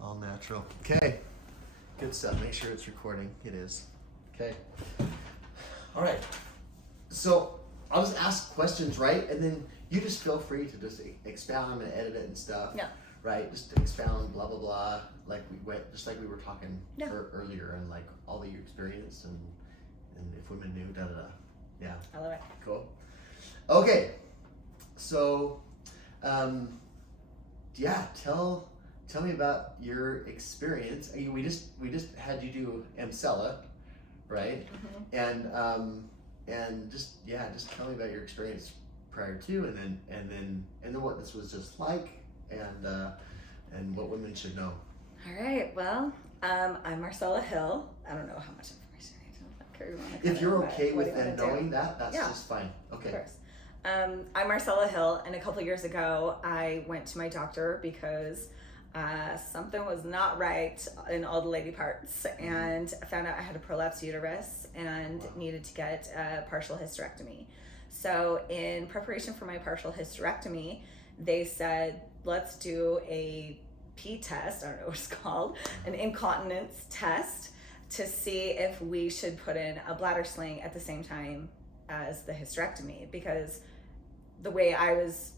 All natural. Okay. Good stuff. Make sure it's recording. It is. Okay. All right. So I'll just ask questions, right? And then you just feel free to just expound and edit it and stuff. Yeah. Right? Just expound, blah, blah, blah. Like we went, just like we were talking earlier, and like all that you experienced and if women knew, da da da. Yeah. I love it. Cool. Okay. So, yeah, tell me about your experience. We just had you do emsella, right? Mm-hmm. And just tell me about your experience prior to, and then what this was just like, and what women should know. All right. Well, I'm Marcella Hill. I don't know how much information I need to If you're okay with them knowing that, that's just fine. Okay. Of course. I'm Marcella Hill, and a couple years ago, I went to my doctor because something was not right in all the lady parts, and I found out I had a prolapsed uterus and needed to get a partial hysterectomy. So in preparation for my partial hysterectomy, they said, let's do a P test, I don't know what it's called, an incontinence test, to see if we should put in a bladder sling at the same time as the hysterectomy, because the way I was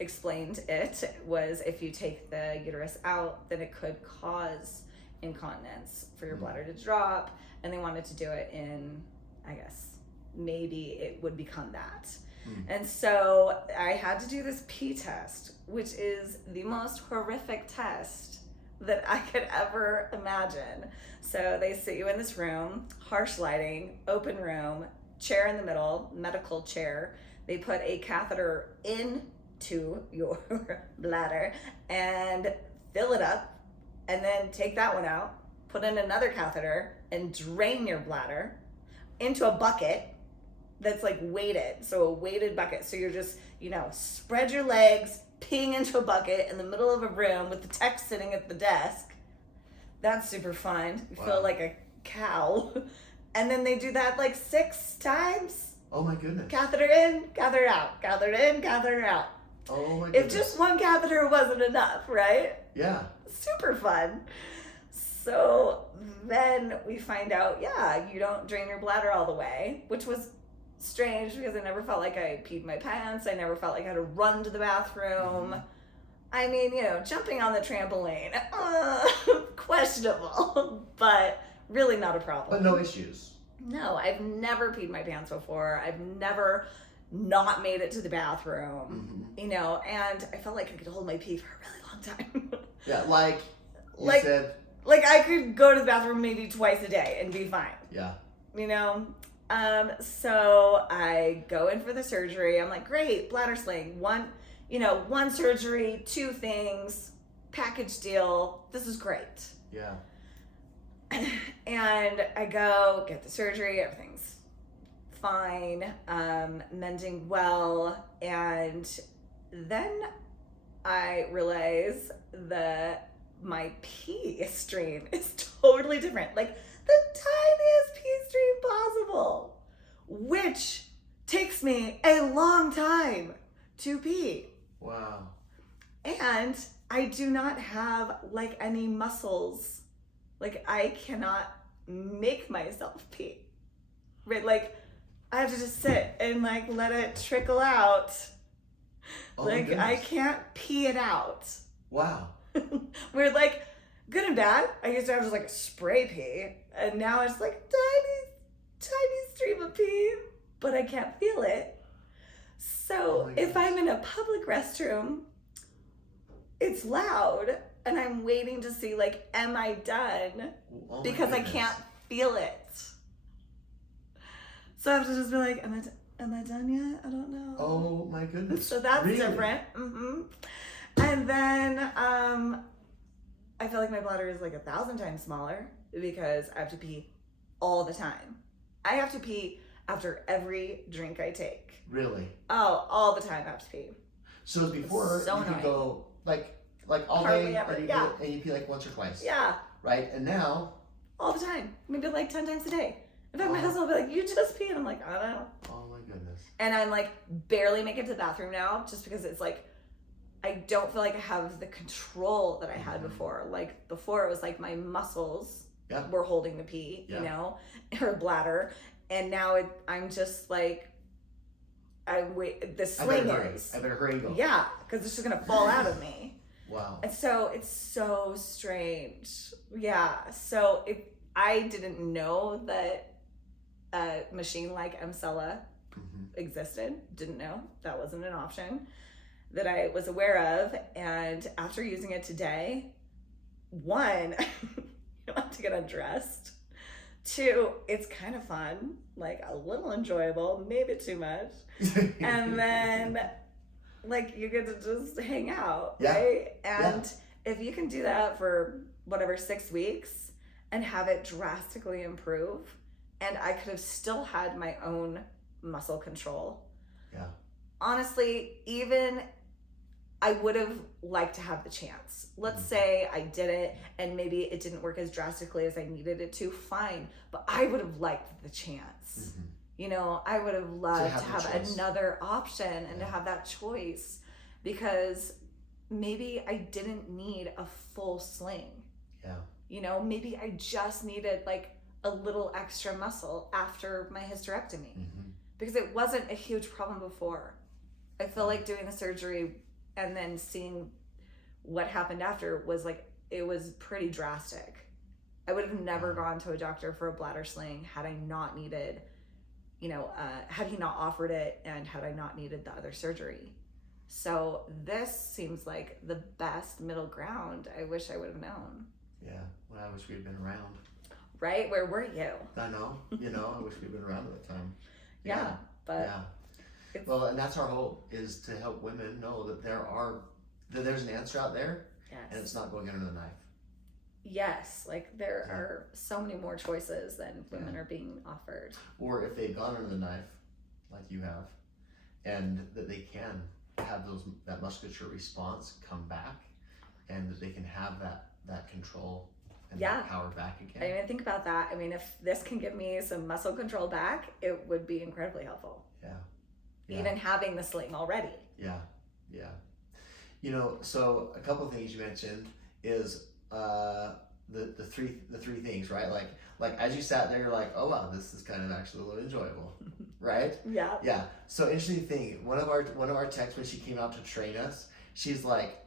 explained it was if you take the uterus out, then it could cause incontinence for your bladder to drop, and they wanted to do it in, I guess, maybe it would become that. And so I had to do this P test, which is the most horrific test that I could ever imagine. So they sit you in this room, harsh lighting, open room, chair in the middle, medical chair. They put a catheter into your bladder and fill it up, and then take that one out, put in another catheter and drain your bladder into a bucket that's like weighted. So a weighted bucket. So you're just, spread your legs, peeing into a bucket in the middle of a room with the tech sitting at the desk. That's super fun. You feel like a cow. And then they do that like 6 times. Oh my goodness. Catheter in, catheter out, catheter in, catheter out. Oh my goodness. If just one catheter wasn't enough, right? Yeah. Super fun. So then we find out, you don't drain your bladder all the way, which was strange because I never felt like I peed my pants. I never felt like I had to run to the bathroom. I mean, jumping on the trampoline, questionable, but really not a problem. But no issues. No, I've never peed my pants before. I've never not made it to the bathroom, and I felt like I could hold my pee for a really long time. Yeah, like you said. Like I could go to the bathroom maybe twice a day and be fine. Yeah. So I go in for the surgery. I'm like, great, bladder sling. One surgery, 2 things, package deal. This is great. Yeah. And I go get the surgery. Everything's fine, mending well. And then I realize that my pee stream is totally different. Like the tiniest pee stream possible, which takes me a long time to pee. Wow. And I do not have like any muscles. Like I cannot make myself pee. Right? Like I have to just sit and like let it trickle out. Like I can't pee it out. Wow. We're like good and bad. I used to have just like spray pee, and now it's like tiny stream of pee, but I can't feel it. So if I'm in a public restroom, it's loud, and I'm waiting to see like, am I done? Because I can't feel it. So I have to just be like, am I done yet? I don't know. Oh my goodness. So that's different. And then I feel like my bladder is like 1,000 times smaller because I have to pee all the time. I have to pee after every drink I take. Really? Oh, all the time I have to pee. So before you could go like all Hardly day ever, and you pee like once or twice. Yeah. Right? And now? All the time. Maybe like 10 times a day. In fact, my husband will be like, you just pee. And I'm like, I don't know. Oh my goodness. And I'm like barely make it to the bathroom now just because it's like I don't feel like I have the control that I had before. Like before, it was like my muscles were holding the pee, you know, or bladder, and now I'm just like, the sling is. I better hurry and go. Yeah, because it's just gonna fall out of me. Wow. And so it's so strange. Yeah. So I didn't know that a machine like emsella existed. Didn't know that wasn't an option that I was aware of. And after using it today, one, you don't have to get undressed. Two, it's kind of fun, like a little enjoyable, maybe too much. And then like you get to just hang out, right? And if you can do that for whatever 6 weeks and have it drastically improve, and I could have still had my own muscle control. Yeah. Honestly, even I would have liked to have the chance. Let's say I did it and maybe it didn't work as drastically as I needed it to, fine. But I would have liked the chance. You know, I would have loved to have another option and to have that choice, because maybe I didn't need a full sling. Yeah. You know, maybe I just needed like a little extra muscle after my hysterectomy, because it wasn't a huge problem before. I feel like doing the surgery and then seeing what happened after was like, it was pretty drastic. I would have never gone to a doctor for a bladder sling had I not needed, you know, had he not offered it and had I not needed the other surgery. So this seems like the best middle ground. I wish I would have known. Yeah, well, I wish we had been around. Right? Where were you? I know, you know, I wish we'd been around at the time. Yeah, but... Yeah. Well, and that's our hope, is to help women know that there's an answer out there, and it's not going under the knife. Yes, like there are so many more choices than women are being offered. Or if they've gone under the knife, like you have, and that they can have that musculature response come back, and that they can have that control and that power back again. I mean, think about that. I mean, if this can give me some muscle control back, it would be incredibly helpful. Even having the sling already. Yeah. You know, so a couple of things you mentioned is the three things, right? Like as you sat there, you're like, oh wow, this is kind of actually a little enjoyable, right? Yeah. So interesting thing, one of our techs, when she came out to train us, she's like,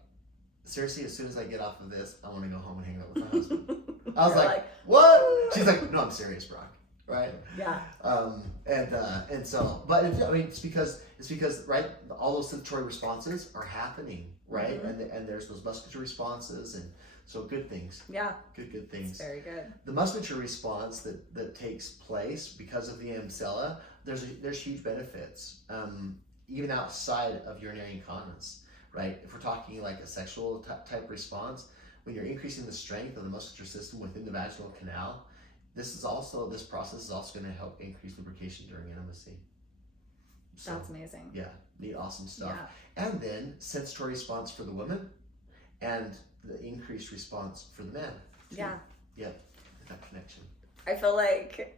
seriously, as soon as I get off of this, I want to go home and hang out with my husband. I was like, what? She's like, no, I'm serious, Brock. Right. Yeah. And so, but it's because right, all those sensory responses are happening, right, and there's those musculature responses, and so good things. Yeah. Good things. It's very good. The musculature response that takes place because of the emsella, there's huge benefits, even outside of urinary incontinence, right? If we're talking like a sexual type response, when you're increasing the strength of the musculature system within the vaginal canal. This process is also going to help increase lubrication during intimacy. So, that's amazing. Yeah, neat, awesome stuff. Yeah. And then sensory response for the women, and the increased response for the men. Too. Yeah. Yeah, that connection. I feel like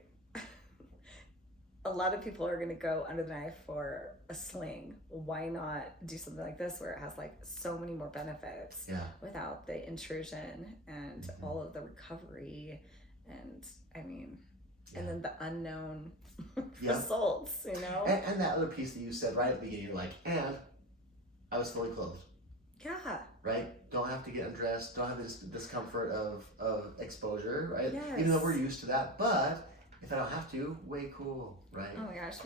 a lot of people are going to go under the knife for a sling. Why not do something like this where it has like so many more benefits without the intrusion and all of the recovery? And I mean, and then the unknown results, you know? And that other piece that you said right at the beginning, you're like, and I was fully clothed. Yeah. Right? Don't have to get undressed, don't have this discomfort of exposure, right? Yes. Even though we're used to that, but if I don't have to, way cool, right? Oh my gosh,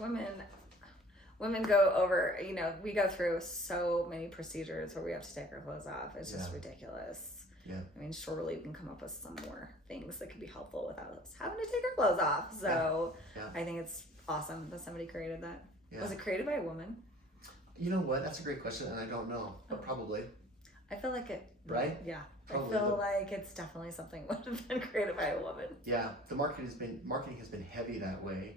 women go over, you know, we go through so many procedures where we have to take our clothes off. It's just ridiculous. Yeah. I mean, surely we can come up with some more things that could be helpful without us having to take our clothes off. So I think it's awesome that somebody created that. Yeah. Was it created by a woman? You know what? That's a great question, and I don't know, but probably. I feel like it. Right? Yeah. Probably I feel like it's definitely something that would have been created by a woman. Yeah. The marketing has been heavy that way.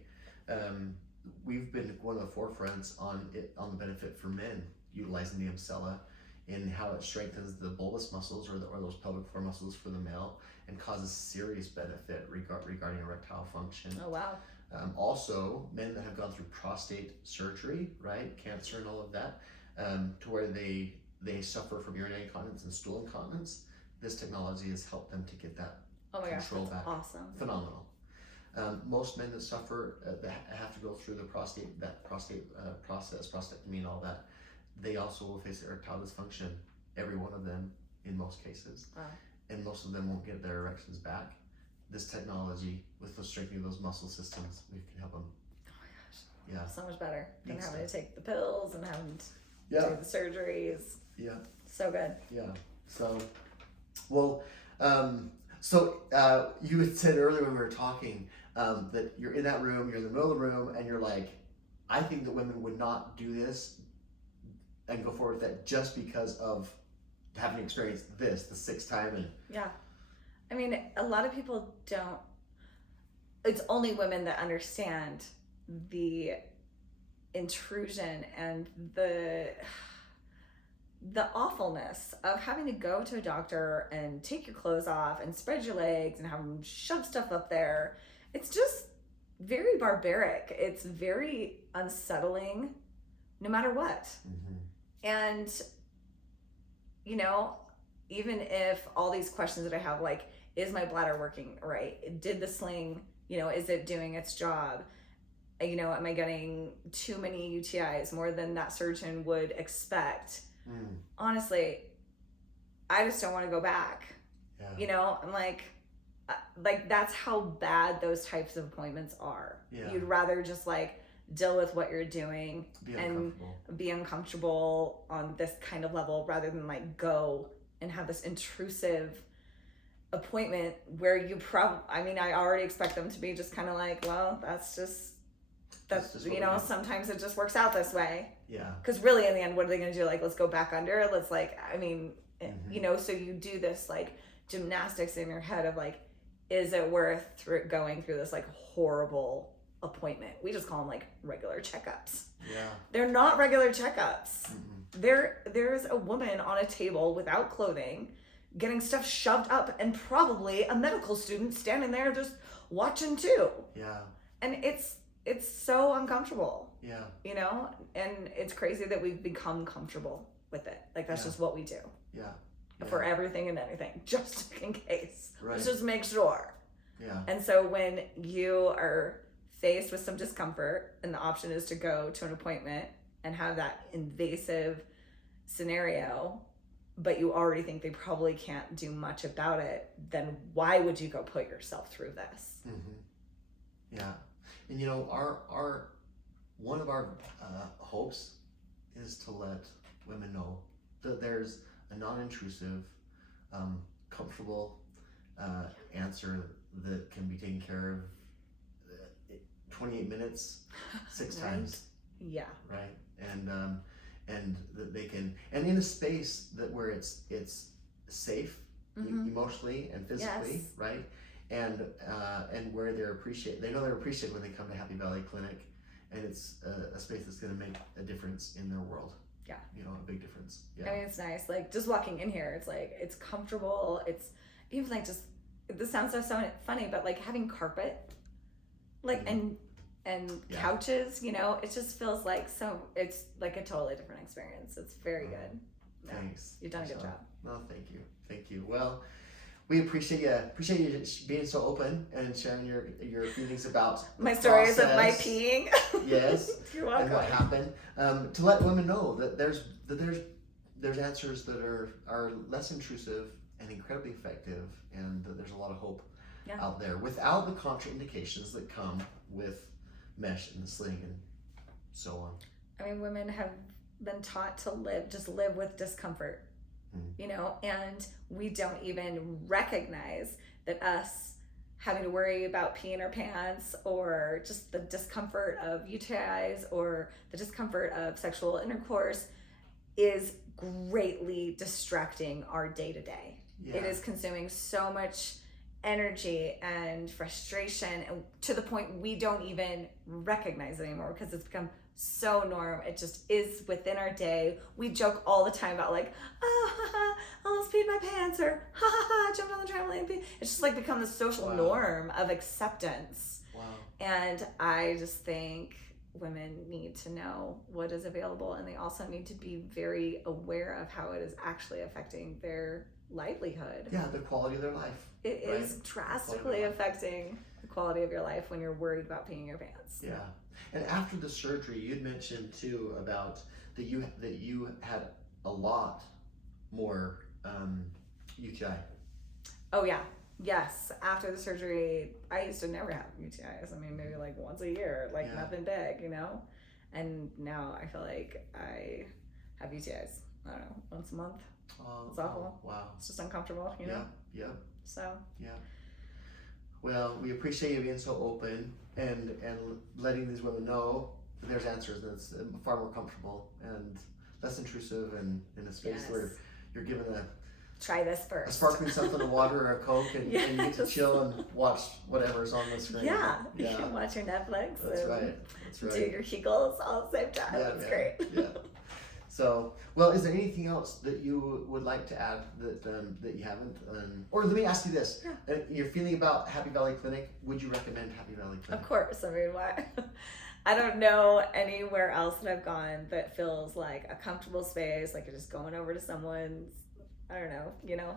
We've been one of the forefronts on the benefit for men utilizing the emsella, in how it strengthens the bulbous muscles or those pelvic floor muscles for the male, and causes serious benefit regarding erectile function. Oh wow. Also, men that have gone through prostate surgery, right, cancer and all of that, to where the they suffer from urinary incontinence and stool incontinence, this technology has helped them to get that Oh my gosh, control that's back. awesome. Phenomenal. Most men that suffer, that have to go through the prostate process, prostatectomy and all that, they also will face erectile dysfunction, every one of them in most cases. Wow. And most of them won't get their erections back. This technology, with the strengthening of those muscle systems, we can help them. Oh my gosh. Yeah. So much better than Neat having stuff. to take the pills and having to Yeah. do the surgeries. Yeah. So good. Yeah. So, well, you had said earlier when we were talking that you're in that room, you're in the middle of the room, and you're like, I think that women would not do this and go forward with that just because of having experienced this the sixth time. And Yeah. I mean, a lot of people don't, it's only women that understand the intrusion and the awfulness of having to go to a doctor and take your clothes off and spread your legs and have them shove stuff up there. It's just very barbaric. It's very unsettling no matter what. And, you know, even if all these questions that I have, like, is my bladder working right? Did the sling, you know, is it doing its job? You know, am I getting too many UTIs, more than that surgeon would expect? Honestly, I just don't want to go back. Yeah. You know, I'm like that's how bad those types of appointments are. Yeah. You'd rather just like deal with what you're doing Be and uncomfortable. be uncomfortable on this kind of level, rather than like go and have this intrusive appointment where you I already expect them to be just kind of like, well, that's just what you know, sometimes it just works out this way. Yeah. Because really, in the end, what are they going to do? Like, let's go back under. Let's like, I mean, you know. So you do this like gymnastics in your head of like, is it worth going through this like horrible appointment? We just call them like regular checkups. Yeah. They're not regular checkups. There's a woman on a table without clothing, getting stuff shoved up, and probably a medical student standing there just watching too. Yeah. And it's so uncomfortable. Yeah. You know, and it's crazy that we've become comfortable with it. Like that's just what we do. Yeah. For everything and anything, just in case. Right. Let's just make sure. Yeah. And so when you are faced with some discomfort and the option is to go to an appointment and have that invasive scenario, but you already think they probably can't do much about it, then why would you go put yourself through this? Yeah. And you know, our one of our hopes is to let women know that there's a non-intrusive, comfortable answer that can be taken care of 28 minutes, 6 Right. times. Yeah. Right. And that they can, and in a space where it's safe emotionally and physically, Yes. right? And where they know they're appreciated when they come to Happy Valley Clinic, and it's a space that's going to make a difference in their world. Yeah. You know, a big difference. Yeah. I mean, it's nice. Like just walking in here, it's like, it's comfortable. It's even like just, this sounds so funny, but like having carpet, like, and couches, you know, it just feels like it's like a totally different experience. It's very good. Yeah. Thanks. You've done a good job. No, thank you. Well, we appreciate you being so open and sharing your feelings about My the stories of my process. peeing. Yes. You're And what welcome. happened, to let women know that there's answers that are less intrusive and incredibly effective, and that there's a lot of hope out there without the contraindications that come with mesh and the sling and so on. I mean, women have been taught to live with discomfort, you know, and we don't even recognize that us having to worry about peeing our pants, or just the discomfort of UTIs, or the discomfort of sexual intercourse, is greatly distracting our day-to-day. Yeah. It is consuming so much energy and frustration, and to the point we don't even recognize it anymore because it's become so norm. It just is within our day. We joke all the time about like, almost peed my pants, or jumped on the trampoline and peed. It's just like become the social norm of acceptance. Wow. And I just think women need to know what is available, and they also need to be very aware of how it is actually affecting their livelihood. Yeah, the quality of their life. It right? is drastically affecting the quality of your life when you're worried about peeing your pants. Yeah. And after the surgery, you'd mentioned too about that you had a lot more UTI. Oh yeah. Yes. After the surgery, I used to never have UTIs. I mean, maybe like once a year, like nothing big, you know? And now I feel like I have UTIs, I don't know, once a month. It's awful. Wow. It's just uncomfortable, you know? Yeah. So. Yeah. Well, we appreciate you being so open and letting these women know there's answers, and it's far more comfortable and less intrusive, and in a space where you're given try this first. a sparkling something, a water or a Coke, and you get to chill and watch whatever's on the screen. Yeah. You can watch your Netflix. That's right. Do your Kegels all at the same time. That's great. Yeah. So, well, is there anything else that you would like to add that you haven't? Or let me ask you this: your feeling about Happy Valley Clinic? Would you recommend Happy Valley Clinic? Of course. I mean, why? I don't know anywhere else that I've gone that feels like a comfortable space, like you're just going over to someone's, I don't know,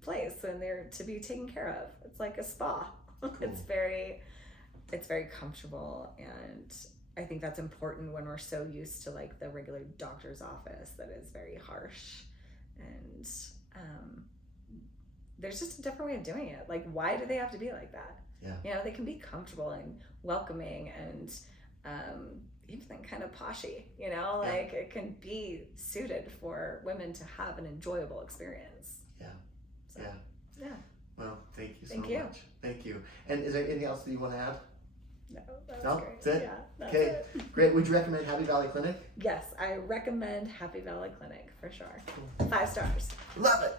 place, and they're to be taken care of. It's like a spa. Cool. It's very comfortable, and I think that's important when we're so used to like the regular doctor's office that is very harsh, and there's just a different way of doing it. Like, why do they have to be like that? Yeah. They can be comfortable and welcoming and even kind of poshy, like it can be suited for women to have an enjoyable experience. Yeah. So, yeah. Well, thank you so much. Thank you. And is there anything else that you want to add? No, that's great. That's it? Yeah, that's okay, it. Great. Would you recommend Happy Valley Clinic? Yes, I recommend Happy Valley Clinic for sure. Cool. 5 stars. Love it.